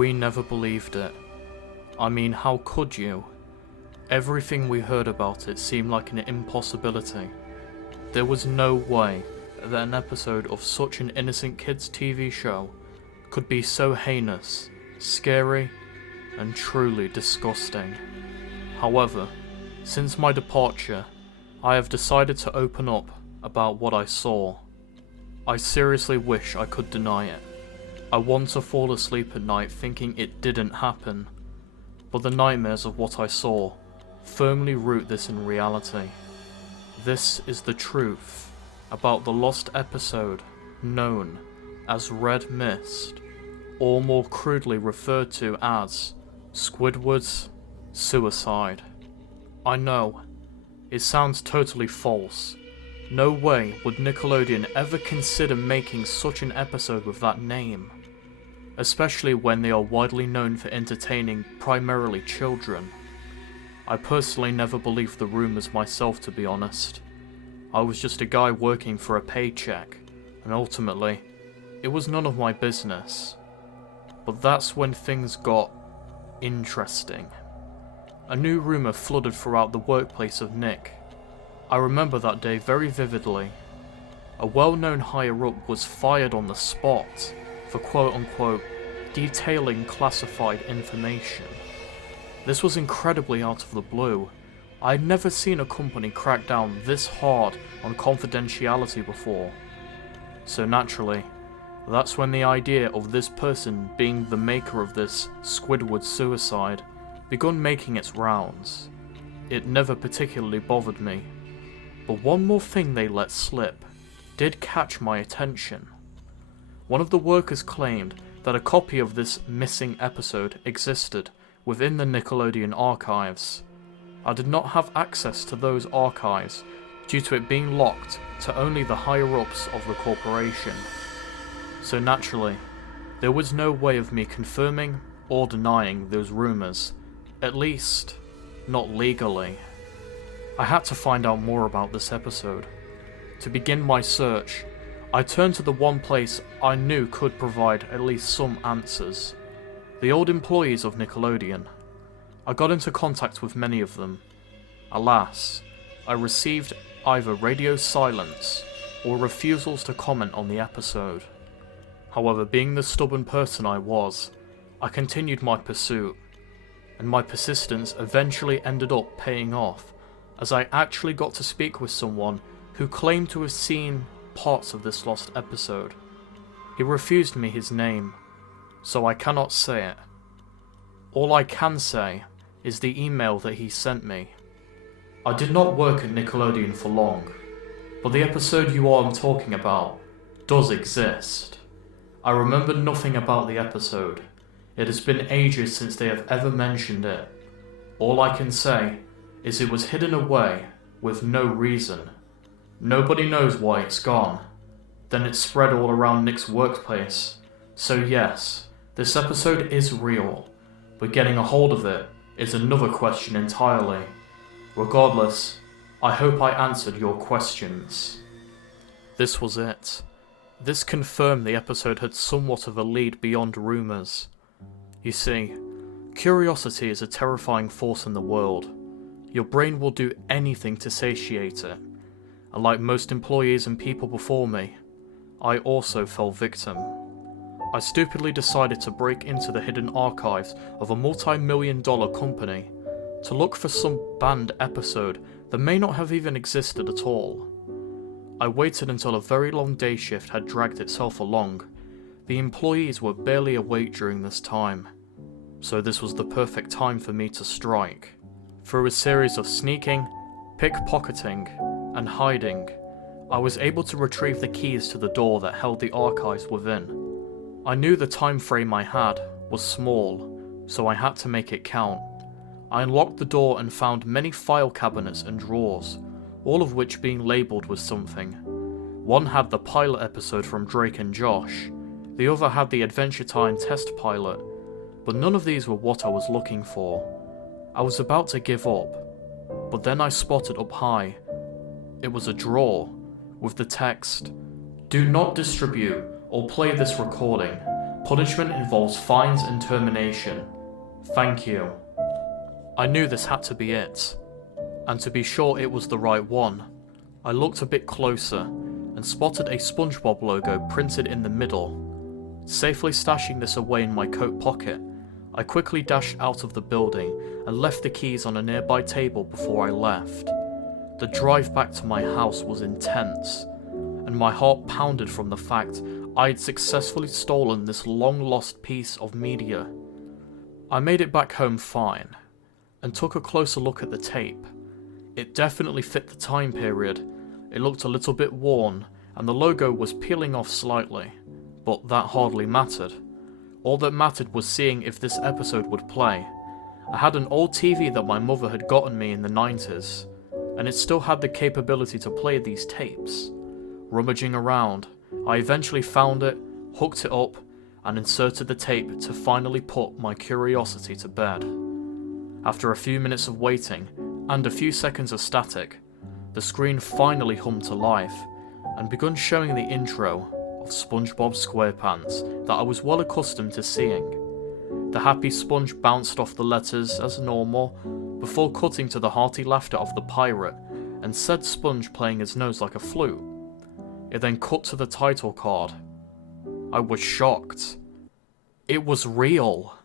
We never believed it. I mean, how could you? Everything we heard about it seemed like an impossibility. There was no way that an episode of such an innocent kids' TV show could be so heinous, scary, and truly disgusting. However, since my departure, I have decided to open up about what I saw. I seriously wish I could deny it. I want to fall asleep at night thinking it didn't happen, but the nightmares of what I saw firmly root this in reality. This is the truth about the lost episode known as Red Mist, or more crudely referred to as Squidward's suicide. I know, it sounds totally false. No way would Nickelodeon ever consider making such an episode with that name, especially when they are widely known for entertaining primarily children. I personally never believed the rumors myself, to be honest. I was just a guy working for a paycheck, and ultimately, it was none of my business. But that's when things got interesting. A new rumor flooded throughout the workplace of Nick. I remember that day very vividly. A well-known higher-up was fired on the spot for quote-unquote detailing classified information. This was incredibly out of the blue. I had never seen a company crack down this hard on confidentiality before. So naturally, that's when the idea of this person being the maker of this Squidward suicide begun making its rounds. It never particularly bothered me. But one more thing they let slip did catch my attention. One of the workers claimed that a copy of this missing episode existed within the Nickelodeon archives. I did not have access to those archives due to it being locked to only the higher-ups of the corporation. So naturally, there was no way of me confirming or denying those rumors, at least not legally. I had to find out more about this episode. To begin my search, I turned to the one place I knew could provide at least some answers: the old employees of Nickelodeon. I got into contact with many of them. Alas, I received either radio silence or refusals to comment on the episode. However, being the stubborn person I was, I continued my pursuit, and my persistence eventually ended up paying off, as I actually got to speak with someone who claimed to have seen parts of this lost episode. He refused me his name, so I cannot say it. All I can say is the email that he sent me. I did not work at Nickelodeon for long, but the episode you are talking about does exist. I remember nothing about the episode. It has been ages since they have ever mentioned it. All I can say is it was hidden away with no reason. Nobody knows why it's gone. Then it's spread all around Nick's workplace. So yes, this episode is real, but getting a hold of it is another question entirely. Regardless, I hope I answered your questions. This was it. This confirmed the episode had somewhat of a lead beyond rumours. You see, curiosity is a terrifying force in the world. Your brain will do anything to satiate it. And like most employees and people before me, I also fell victim. I stupidly decided to break into the hidden archives of a multi-million-dollar company to look for some banned episode that may not have even existed at all. I waited until a very long day shift had dragged itself along. The employees were barely awake during this time, so this was the perfect time for me to strike. Through a series of sneaking, pickpocketing, and hiding, I was able to retrieve the keys to the door that held the archives within. I knew the time frame I had was small, so I had to make it count. I unlocked the door and found many file cabinets and drawers, all of which being labelled with something. One had the pilot episode from Drake and Josh, the other had the Adventure Time test pilot, but none of these were what I was looking for. I was about to give up, but then I spotted up high. It was a drawer with the text, "Do not distribute or play this recording Punishment involves fines and termination. Thank you. I knew this had to be it. And to be sure it was the right one, I looked a bit closer and spotted a SpongeBob logo printed in the middle. Safely stashing this away in my coat pocket, I quickly dashed out of the building and left the keys on a nearby table before I left. The drive back to my house was intense, and my heart pounded from the fact I had successfully stolen this long-lost piece of media. I made it back home fine, and took a closer look at the tape. It definitely fit the time period. It looked a little bit worn, and the logo was peeling off slightly, but that hardly mattered. All that mattered was seeing if this episode would play. I had an old TV that my mother had gotten me in the 90s, and it still had the capability to play these tapes. Rummaging around, I eventually found it, hooked it up, and inserted the tape to finally put my curiosity to bed. After a few minutes of waiting, and a few seconds of static, the screen finally hummed to life, and begun showing the intro of SpongeBob SquarePants that I was well accustomed to seeing. The happy sponge bounced off the letters as normal, before cutting to the hearty laughter of the pirate, and said sponge playing his nose like a flute. It then cut to the title card. I was shocked. It was real.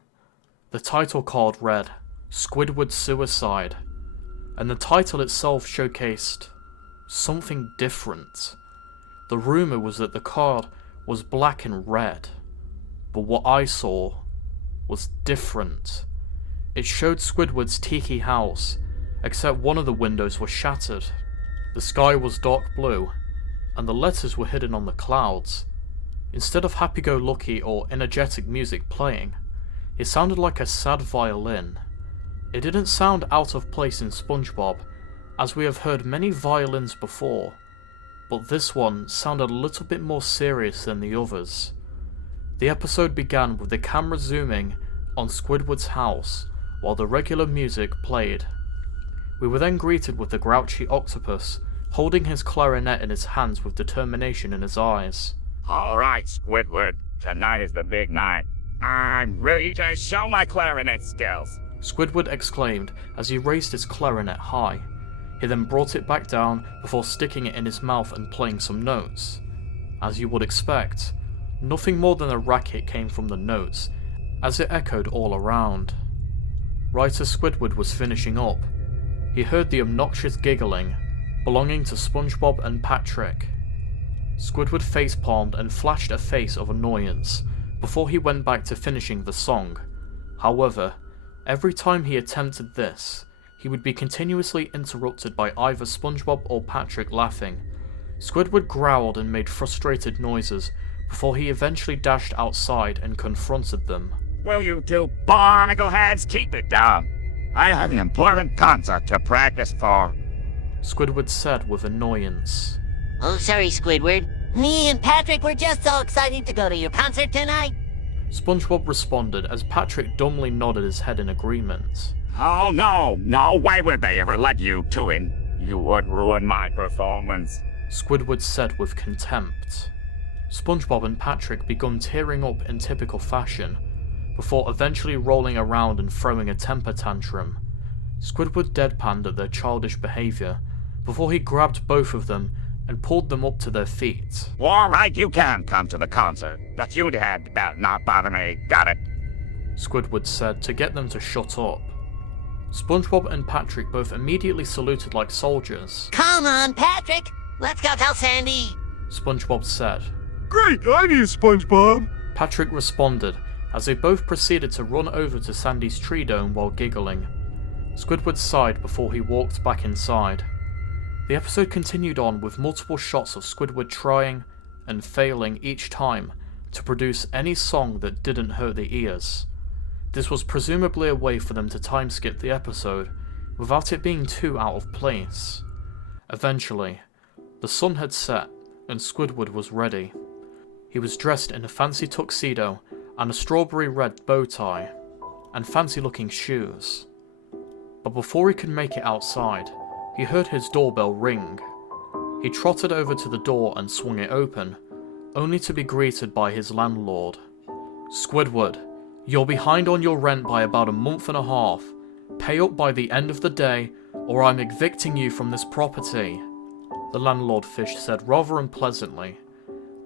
The title card read, Squidward's Suicide, and the title itself showcased something different. The rumour was that the card was black and red, but what I saw was different. It showed Squidward's tiki house, except one of the windows was shattered. The sky was dark blue, and the letters were hidden on the clouds. Instead of happy-go-lucky or energetic music playing, it sounded like a sad violin. It didn't sound out of place in SpongeBob, as we have heard many violins before, but this one sounded a little bit more serious than the others. The episode began with the camera zooming on Squidward's house while the regular music played. We were then greeted with the grouchy octopus holding his clarinet in his hands with determination in his eyes. Alright, Squidward, tonight is the big night. I'm ready to show my clarinet skills. Squidward exclaimed as he raised his clarinet high. He then brought it back down before sticking it in his mouth and playing some notes. As you would expect, nothing more than a racket came from the notes, as it echoed all around. Right as Squidward was finishing up, he heard the obnoxious giggling, belonging to SpongeBob and Patrick. Squidward facepalmed and flashed a face of annoyance, before he went back to finishing the song. However, every time he attempted this, he would be continuously interrupted by either SpongeBob or Patrick laughing. Squidward growled and made frustrated noises, before he eventually dashed outside and confronted them. Will you two barnacle-heads keep it down? I have an important concert to practice for. Squidward said with annoyance. Oh, sorry, Squidward. Me and Patrick were just so excited to go to your concert tonight. SpongeBob responded as Patrick dumbly nodded his head in agreement. Oh no, why would they ever let you two in? You would ruin my performance. Squidward said with contempt. SpongeBob and Patrick began tearing up in typical fashion, before eventually rolling around and throwing a temper tantrum. Squidward deadpanned at their childish behaviour, before he grabbed both of them and pulled them up to their feet. Alright, you can come to the concert, but you'd had better not bother me, got it? Squidward said to get them to shut up. SpongeBob and Patrick both immediately saluted like soldiers. Come on, Patrick. Let's go tell Sandy. SpongeBob said. Great idea, SpongeBob. Patrick responded as they both proceeded to run over to Sandy's tree dome while giggling. Squidward sighed before he walked back inside. The episode continued on with multiple shots of Squidward trying and failing each time to produce any song that didn't hurt the ears. This was presumably a way for them to time skip the episode without it being too out of place. Eventually, the sun had set and Squidward was ready. He was dressed in a fancy tuxedo and a strawberry red bow tie, and fancy looking shoes. But before he could make it outside, he heard his doorbell ring. He trotted over to the door and swung it open, only to be greeted by his landlord. Squidward, you're behind on your rent by about a month and a half. Pay up by the end of the day, or I'm evicting you from this property, the landlord fish said rather unpleasantly.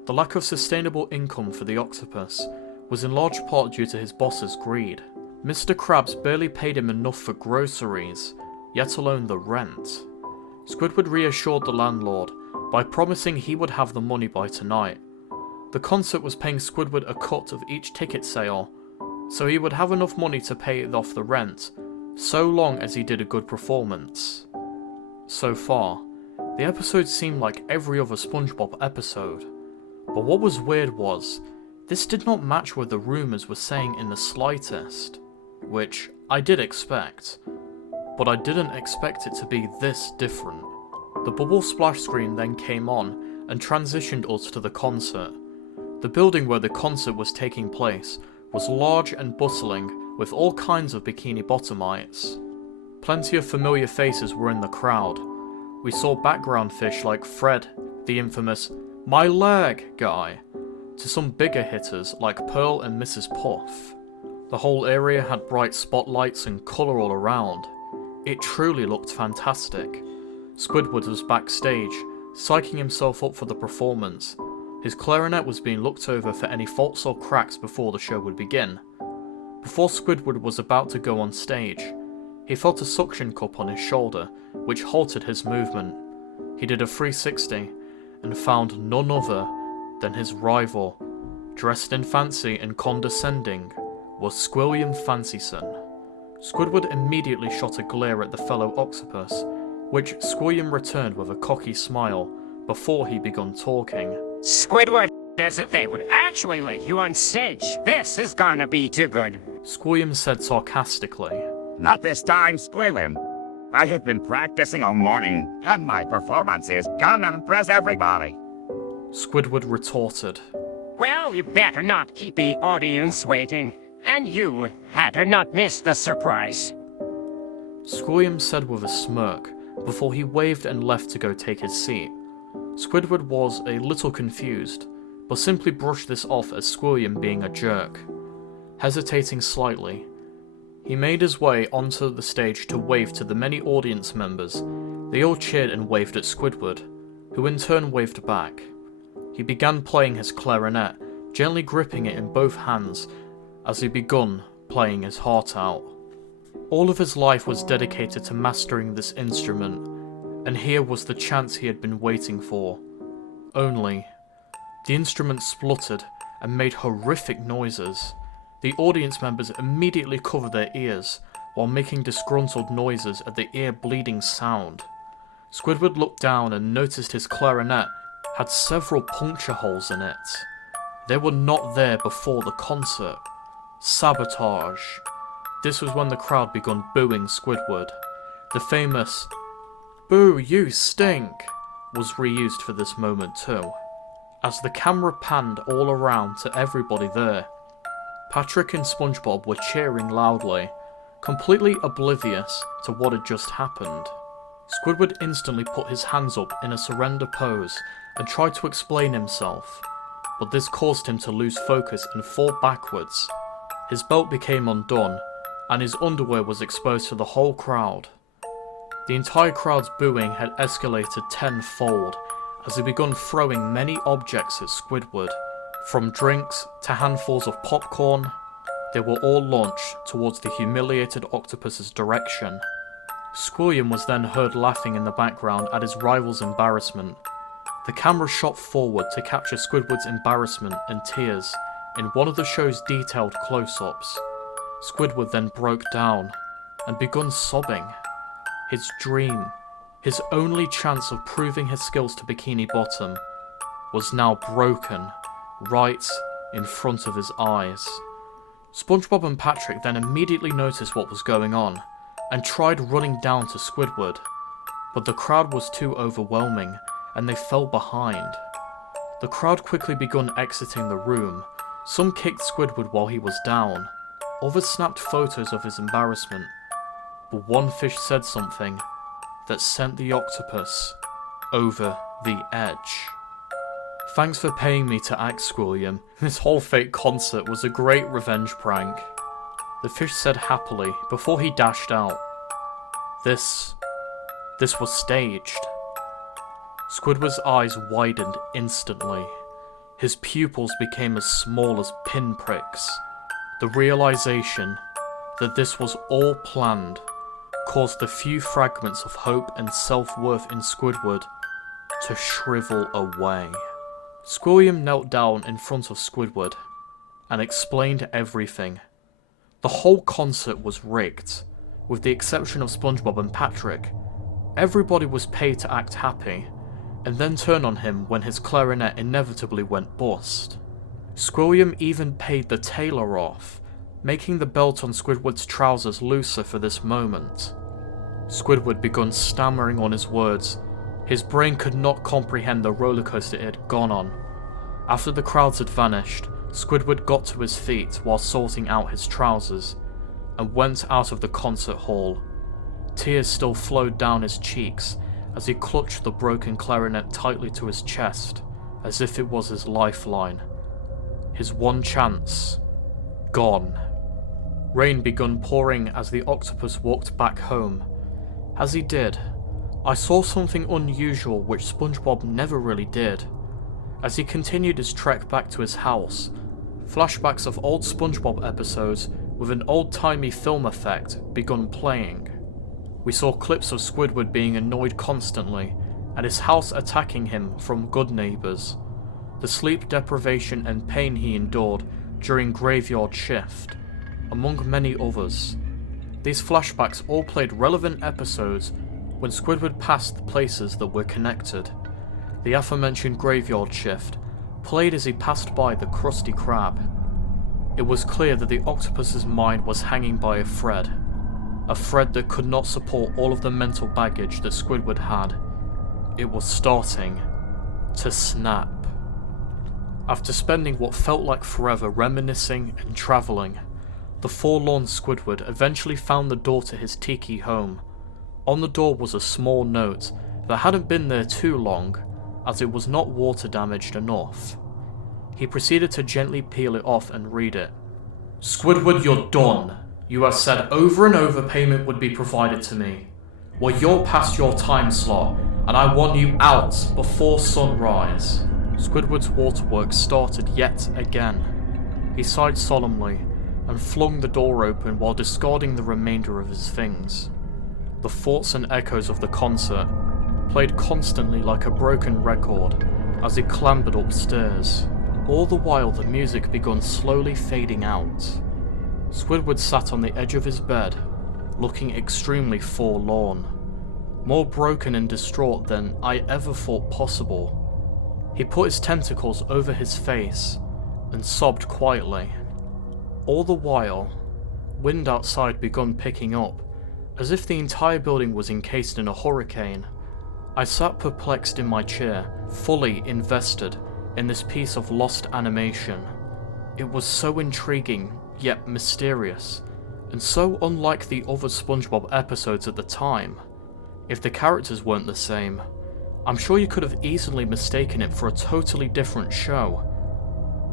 The lack of sustainable income for the octopus was in large part due to his boss's greed. Mr. Krabs barely paid him enough for groceries, yet alone the rent. Squidward reassured the landlord by promising he would have the money by tonight. The concert was paying Squidward a cut of each ticket sale, so he would have enough money to pay off the rent, so long as he did a good performance. So far, the episode seemed like every other SpongeBob episode, but what was weird was, this did not match what the rumours were saying in the slightest, which I did expect, but I didn't expect it to be this different. The bubble splash screen then came on and transitioned us to the concert. The building where the concert was taking place was large and bustling with all kinds of Bikini Bottomites. Plenty of familiar faces were in the crowd. We saw background fish like Fred, the infamous "My leg" guy, to some bigger hitters like Pearl and Mrs. Puff. The whole area had bright spotlights and colour all around. It truly looked fantastic. Squidward was backstage, psyching himself up for the performance. His clarinet was being looked over for any faults or cracks before the show would begin. Before Squidward was about to go on stage, he felt a suction cup on his shoulder, which halted his movement. He did a 360 and found none other than his rival. Dressed in fancy and condescending was Squilliam Fancyson. Squidward immediately shot a glare at the fellow octopus, which Squilliam returned with a cocky smile before he began talking. Squidward, as if they would actually let you on stage. This is gonna be too good. Squilliam said sarcastically. Not this time, Squilliam. I have been practicing all morning, and my performance is gonna impress everybody. Squidward retorted. Well, you better not keep the audience waiting. And you better not miss the surprise. Squilliam said with a smirk before he waved and left to go take his seat. Squidward was a little confused, but simply brushed this off as Squilliam being a jerk. Hesitating slightly, he made his way onto the stage to wave to the many audience members. They all cheered and waved at Squidward, who in turn waved back. He began playing his clarinet, gently gripping it in both hands as he begun playing his heart out. All of his life was dedicated to mastering this instrument, and here was the chance he had been waiting for. Only, the instrument spluttered and made horrific noises. The audience members immediately covered their ears while making disgruntled noises at the ear-bleeding sound. Squidward looked down and noticed his clarinet had several puncture holes in it. They were not there before the concert. Sabotage. This was when the crowd began booing Squidward. The famous "Boo, you stink" was reused for this moment too, as the camera panned all around to everybody there. Patrick and SpongeBob were cheering loudly, completely oblivious to what had just happened. Squidward instantly put his hands up in a surrender pose and tried to explain himself, but this caused him to lose focus and fall backwards. His belt became undone, and his underwear was exposed to the whole crowd. The entire crowd's booing had escalated tenfold as he began throwing many objects at Squidward, from drinks to handfuls of popcorn. They were all launched towards the humiliated octopus's direction. Squilliam was then heard laughing in the background at his rival's embarrassment. The camera shot forward to capture Squidward's embarrassment and tears in one of the show's detailed close-ups. Squidward then broke down and began sobbing. His dream, his only chance of proving his skills to Bikini Bottom, was now broken right in front of his eyes. SpongeBob and Patrick then immediately noticed what was going on and tried running down to Squidward, but the crowd was too overwhelming and they fell behind. The crowd quickly began exiting the room. Some kicked Squidward while he was down, others snapped photos of his embarrassment, but one fish said something that sent the octopus over the edge. Thanks for paying me to act, Squilliam. This whole fake concert was a great revenge prank. The fish said happily before he dashed out. This was staged. Squidward's eyes widened instantly. His pupils became as small as pinpricks. The realization that this was all planned caused the few fragments of hope and self-worth in Squidward to shrivel away. Squilliam knelt down in front of Squidward and explained everything. The whole concert was rigged, with the exception of SpongeBob and Patrick. Everybody was paid to act happy, and then turn on him when his clarinet inevitably went bust. Squilliam even paid the tailor off, making the belt on Squidward's trousers looser for this moment. Squidward began stammering on his words. His brain could not comprehend the rollercoaster it had gone on. After the crowds had vanished, Squidward got to his feet while sorting out his trousers, and went out of the concert hall. Tears still flowed down his cheeks as he clutched the broken clarinet tightly to his chest, as if it was his lifeline. His one chance, gone. Rain began pouring as the octopus walked back home. As he did, I saw something unusual which SpongeBob never really did. As he continued his trek back to his house, flashbacks of old SpongeBob episodes with an old-timey film effect began playing. We saw clips of Squidward being annoyed constantly, and his house attacking him from good neighbours, the sleep deprivation and pain he endured during graveyard shift, among many others. These flashbacks all played relevant episodes when Squidward passed the places that were connected. The aforementioned graveyard shift played as he passed by the Krusty Krab. It was clear that the octopus's mind was hanging by a thread that could not support all of the mental baggage that Squidward had. It was starting to snap. After spending what felt like forever reminiscing and travelling, the forlorn Squidward eventually found the door to his tiki home. On the door was a small note that hadn't been there too long, as it was not water damaged enough. He proceeded to gently peel it off and read it. "Squidward, you're done. You have said over and over payment would be provided to me. Well, you're past your time slot, and I want you out before sunrise." Squidward's waterworks started yet again. He sighed solemnly and flung the door open while discarding the remainder of his things. The thoughts and echoes of the concert played constantly like a broken record as he clambered upstairs. All the while the music began slowly fading out. Squidward sat on the edge of his bed, looking extremely forlorn, more broken and distraught than I ever thought possible. He put his tentacles over his face and sobbed quietly. All the while, wind outside began picking up, as if the entire building was encased in a hurricane. I sat perplexed in my chair, fully invested in this piece of lost animation. It was so intriguing, yet mysterious, and so unlike the other SpongeBob episodes at the time. If the characters weren't the same, I'm sure you could have easily mistaken it for a totally different show.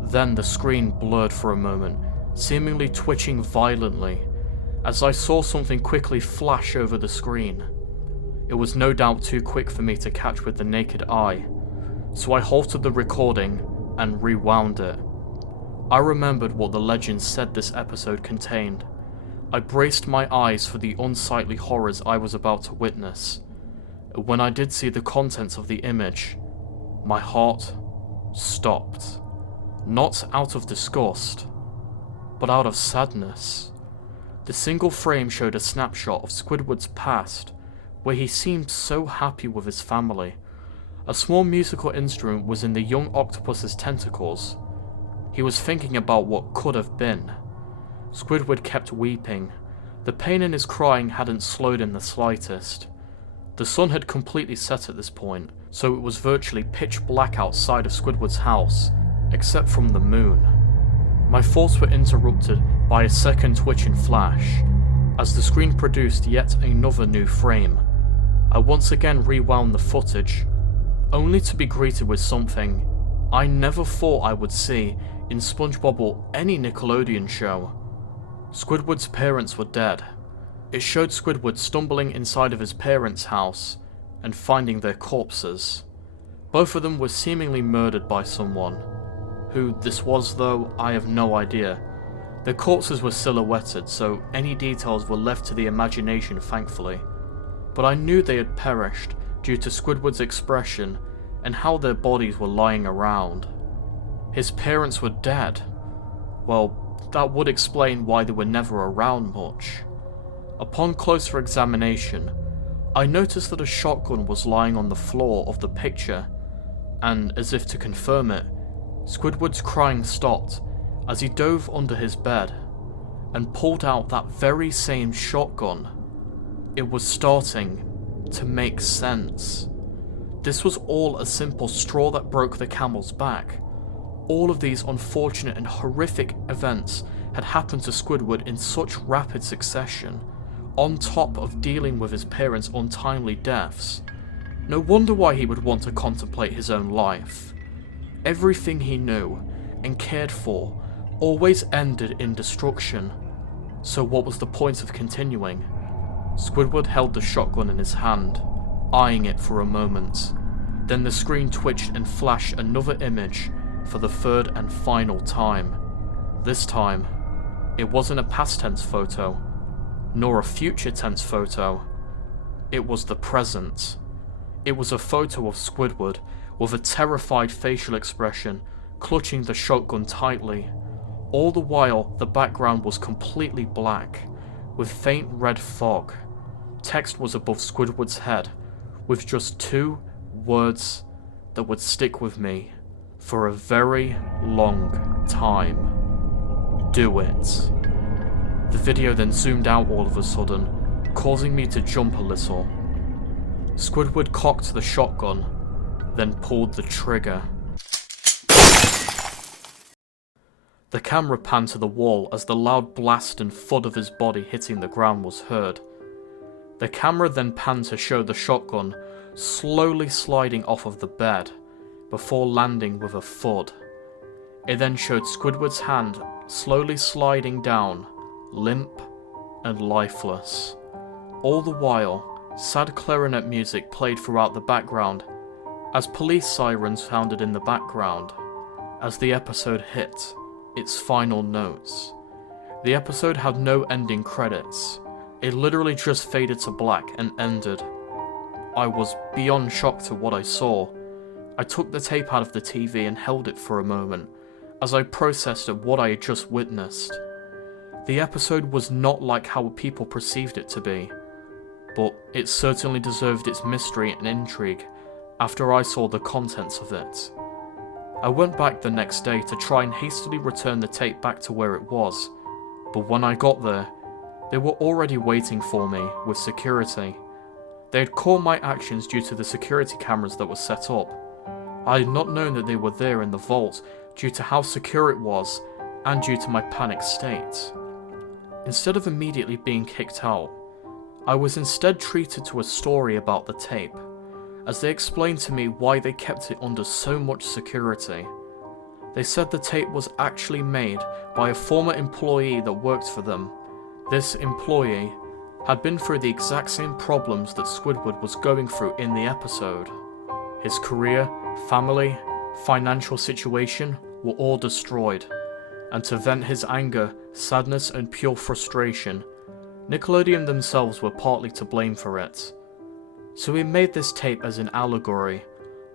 Then the screen blurred for a moment, seemingly twitching violently, as I saw something quickly flash over the screen. It was no doubt too quick for me to catch with the naked eye, so I halted the recording and rewound it. I remembered what the legend said this episode contained. I braced my eyes for the unsightly horrors I was about to witness. When I did see the contents of the image, my heart stopped. Not out of disgust, but out of sadness. The single frame showed a snapshot of Squidward's past, where he seemed so happy with his family. A small musical instrument was in the young octopus's tentacles. He was thinking about what could have been. Squidward kept weeping. The pain in his crying hadn't slowed in the slightest. The sun had completely set at this point, so it was virtually pitch black outside of Squidward's house, except from the moon. My thoughts were interrupted by a second twitching flash, as the screen produced yet another new frame. I once again rewound the footage, only to be greeted with something I never thought I would see in SpongeBob or any Nickelodeon show. Squidward's parents were dead. It showed Squidward stumbling inside of his parents' house and finding their corpses. Both of them were seemingly murdered by someone. Who this was though, I have no idea. Their corpses were silhouetted, so any details were left to the imagination, thankfully. But I knew they had perished due to Squidward's expression and how their bodies were lying around. His parents were dead. Well, that would explain why they were never around much. Upon closer examination, I noticed that a shotgun was lying on the floor of the picture, and as if to confirm it, Squidward's crying stopped as he dove under his bed and pulled out that very same shotgun. It was starting to make sense. This was all a simple straw that broke the camel's back. All of these unfortunate and horrific events had happened to Squidward in such rapid succession, on top of dealing with his parents' untimely deaths. No wonder why he would want to contemplate his own life. Everything he knew and cared for always ended in destruction. So what was the point of continuing? Squidward held the shotgun in his hand, eyeing it for a moment. Then the screen twitched and flashed another image for the third and final time. This time, it wasn't a past tense photo, nor a future tense photo. It was the present. It was a photo of Squidward with a terrified facial expression, clutching the shotgun tightly. All the while, the background was completely black, with faint red fog. Text was above Squidward's head, with just 2 words that would stick with me for a very long time. Do it. The video then zoomed out all of a sudden, causing me to jump a little. Squidward cocked the shotgun, then pulled the trigger. The camera panned to the wall as the loud blast and thud of his body hitting the ground was heard. The camera then panned to show the shotgun slowly sliding off of the bed, before landing with a thud. It then showed Squidward's hand slowly sliding down, limp and lifeless. All the while, sad clarinet music played throughout the background, as police sirens sounded in the background, as the episode hit its final notes. The episode had no ending credits. It literally just faded to black and ended. I was beyond shocked to what I saw. I took the tape out of the TV and held it for a moment, as I processed at what I had just witnessed. The episode was not like how people perceived it to be, but it certainly deserved its mystery and intrigue after I saw the contents of it. I went back the next day to try and hastily return the tape back to where it was, but when I got there, they were already waiting for me with security. They had caught my actions due to the security cameras that were set up. I had not known that they were there in the vault due to how secure it was and due to my panicked state. Instead of immediately being kicked out, I was instead treated to a story about the tape, as they explained to me why they kept it under so much security. They said the tape was actually made by a former employee that worked for them. This employee had been through the exact same problems that Squidward was going through in the episode. His career, family, financial situation were all destroyed, and to vent his anger, sadness and pure frustration, Nickelodeon themselves were partly to blame for it. So he made this tape as an allegory.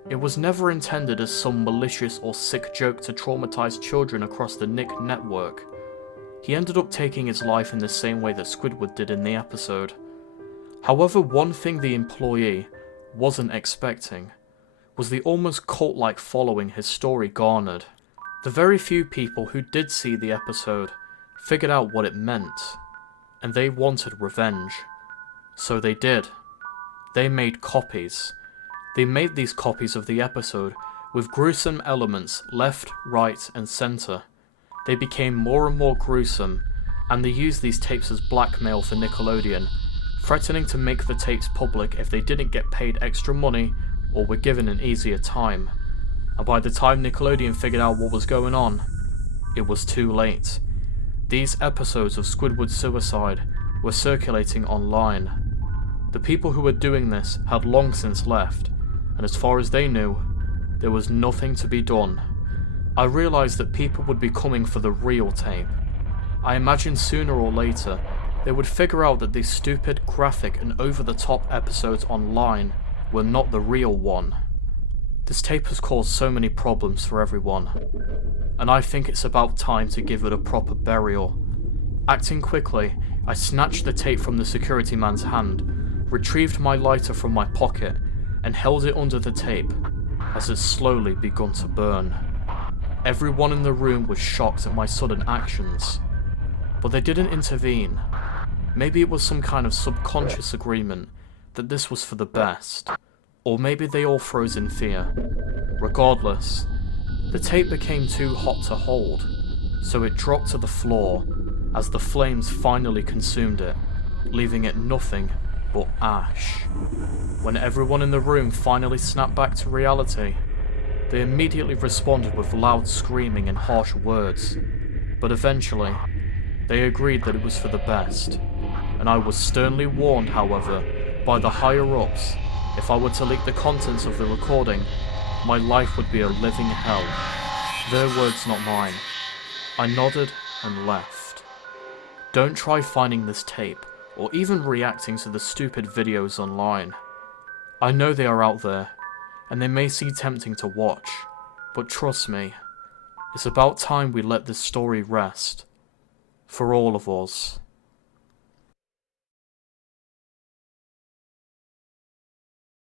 It was never intended as some malicious or sick joke to traumatize children across the Nick network. He ended up taking his life in the same way that Squidward did in the episode. However, one thing the employee wasn't expecting was the almost cult-like following his story garnered. The very few people who did see the episode figured out what it meant, and they wanted revenge. So they did. They made copies. They made these copies of the episode with gruesome elements left, right, and center. They became more and more gruesome, and they used these tapes as blackmail for Nickelodeon, threatening to make the tapes public if they didn't get paid extra money or were given an easier time. and by the time Nickelodeon figured out what was going on, it was too late. These episodes of Squidward's suicide were circulating online. The people who were doing this had long since left, and as far as they knew, there was nothing to be done. I realised that people would be coming for the real tape. I imagined sooner or later, they would figure out that these stupid, graphic and over-the-top episodes online were not the real one. This tape has caused so many problems for everyone, and I think it's about time to give it a proper burial. Acting quickly, I snatched the tape from the security man's hand, retrieved my lighter from my pocket, and held it under the tape as it slowly begun to burn. Everyone in the room was shocked at my sudden actions, but they didn't intervene. Maybe it was some kind of subconscious agreement that this was for the best, or maybe they all froze in fear. Regardless, the tape became too hot to hold, so it dropped to the floor as the flames finally consumed it, leaving it nothing but ash. When everyone in the room finally snapped back to reality, they immediately responded with loud screaming and harsh words, but eventually, they agreed that it was for the best, and I was sternly warned, however, by the higher-ups, if I were to leak the contents of the recording, my life would be a living hell. Their words, not mine. I nodded and left. Don't try finding this tape, or even reacting to the stupid videos online. I know they are out there, and they may seem tempting to watch, but trust me, it's about time we let this story rest. For all of us.